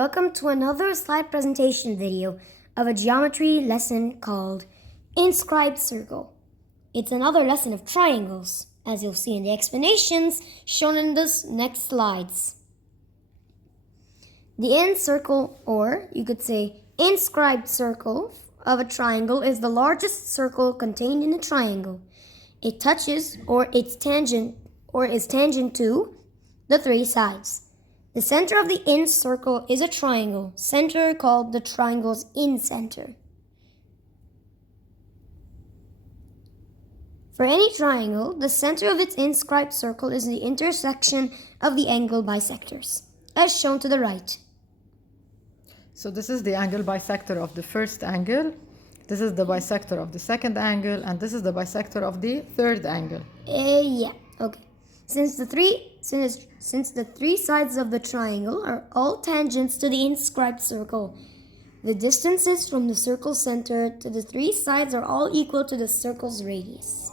welcome to another slide presentation video of a geometry lesson called Inscribed Circle. It's another lesson of triangles, as you'll see in the explanations shown in this next slides. The end circle, or you could say inscribed circle of a triangle, is the largest circle contained in a triangle. It touches or is tangent to the three sides. The center of the end circle is a triangle, center called the triangle's incenter. For any triangle, the center of its inscribed circle is the intersection of the angle bisectors, as shown to the right. So this is the angle bisector of the first angle, this is the bisector of the second angle, and this is the bisector of the third angle. Yeah, okay. Since the three sides of the triangle are all tangents to the inscribed circle, the distances from the circle center to the three sides are all equal to the circle's radius.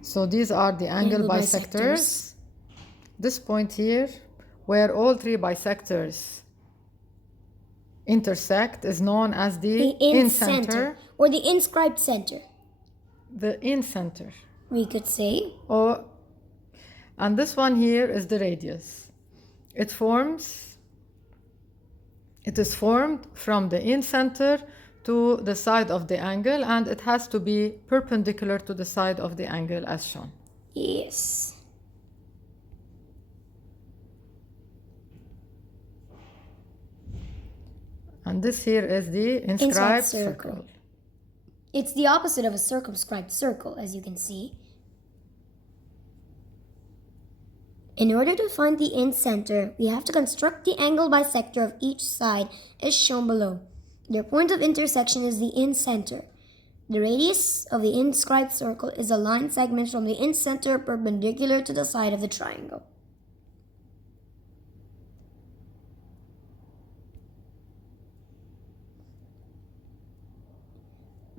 So these are the angle bisectors. This point here, where all three bisectors intersect, is known as the incenter, or the inscribed center. The incenter, we could say. And this one here is the radius. It is formed from the incenter to the side of the angle, and it has to be perpendicular to the side of the angle as shown. Yes. And this here is the inscribed circle. It's the opposite of a circumscribed circle, as you can see. In order to find the incenter, we have to construct the angle bisector of each side as shown below. Their point of intersection is the incenter. The radius of the inscribed circle is a line segment from the incenter perpendicular to the side of the triangle.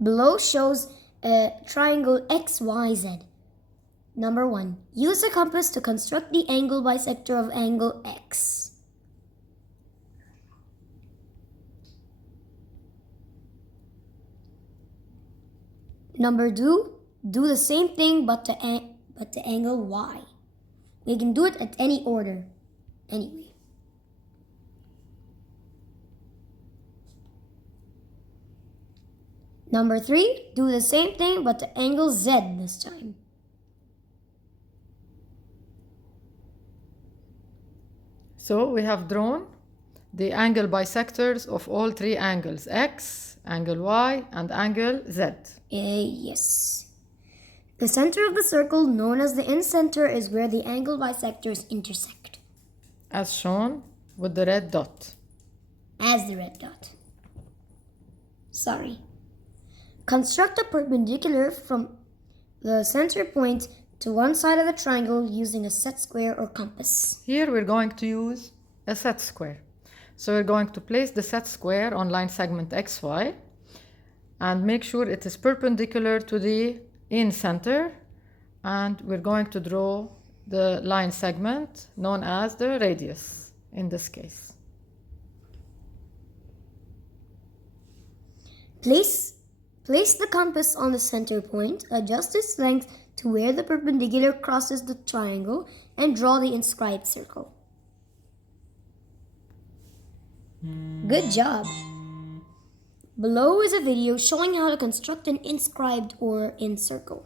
Below shows a triangle XYZ. Number 1. Use a compass to construct the angle bisector of angle X. Number 2. Do the same thing but to angle Y. We can do it at any order. Anyway. Number 3. Do the same thing but to angle Z this time. So we have drawn the angle bisectors of all three angles, X, angle Y, and angle Z. Yes. The center of the circle, known as the incenter, is where the angle bisectors intersect. As shown with the red dot. As the red dot. Sorry. Construct a perpendicular from the center point to one side of the triangle using a set square or compass. Here we're going to use a set square. So we're going to place the set square on line segment XY and make sure it is perpendicular to the incenter, and we're going to draw the line segment known as the radius in this case. Place the compass on the center point, adjust its length to where the perpendicular crosses the triangle, and draw the inscribed circle. Good job! Below is a video showing how to construct an inscribed or incircle.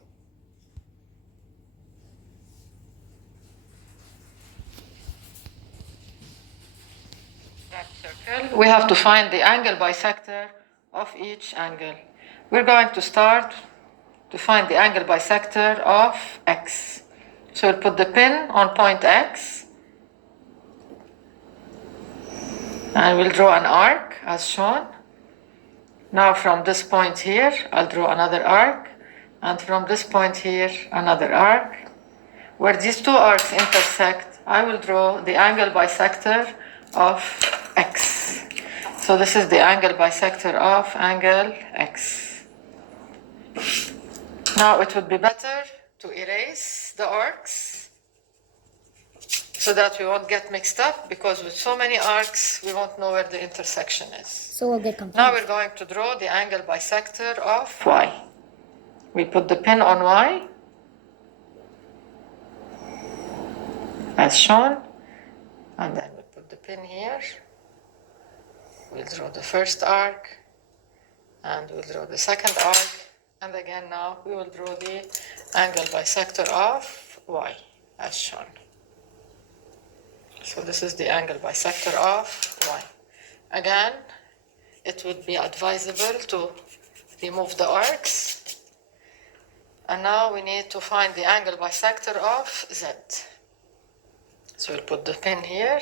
We have to find the angle bisector of each angle. We're going to start to find the angle bisector of X. So we'll put the pin on point X and we'll draw an arc as shown. Now from this point here, I'll draw another arc, and from this point here, another arc. Where these two arcs intersect, I will draw the angle bisector of X. So this is the angle bisector of angle X. Now it would be better to erase the arcs so that we won't get mixed up, because with so many arcs, we won't know where the intersection is. So we'll get confused. Now we're going to draw the angle bisector of Y. We put the pin on Y, as shown, and then we put the pin here. We'll draw the first arc, and we'll draw the second arc, and again now we will draw the angle bisector of Y, as shown. So this is the angle bisector of Y. Again, it would be advisable to remove the arcs. And now we need to find the angle bisector of Z. So we'll put the pin here,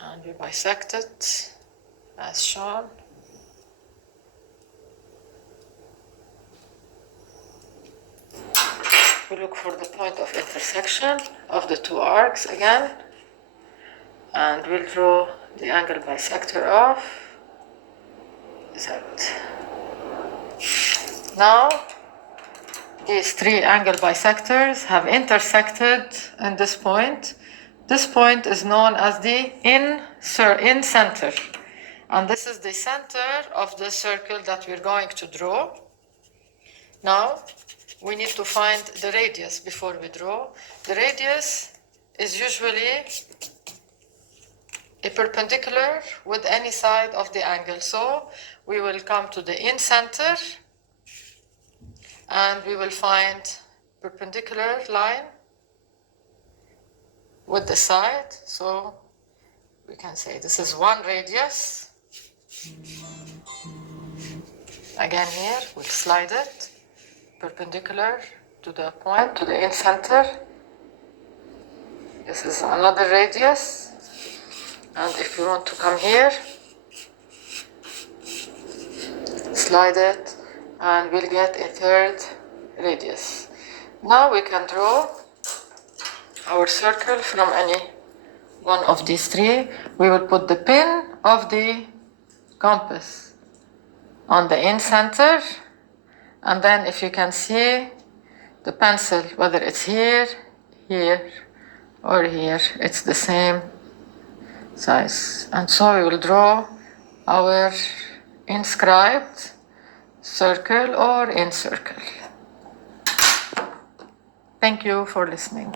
and we bisect it, as shown. We look for the point of intersection of the two arcs again, and we'll draw the angle bisector of Z. Now, these three angle bisectors have intersected in this point. This point is known as the in center, and this is the center of the circle that we're going to draw. Now, we need to find the radius before we draw. The radius is usually a perpendicular with any side of the angle. So we will come to the in center, and we will find perpendicular line with the side. So we can say this is one radius. Again here, we'll slide it perpendicular to the point, to the in center. This is another radius. And if you want to come here, slide it, and we'll get a third radius. Now we can draw our circle from any one of these three. We will put the pin of the compass on the in center, and then if you can see the pencil, whether it's here, here, or here, it's the same size. And so we will draw our inscribed circle or in circle. Thank you for listening.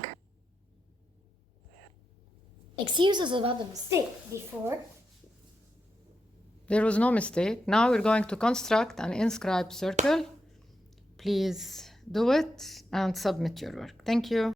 Excuse us about the mistake before. There was no mistake. Now we're going to construct an inscribed circle. Please do it and submit your work. Thank you.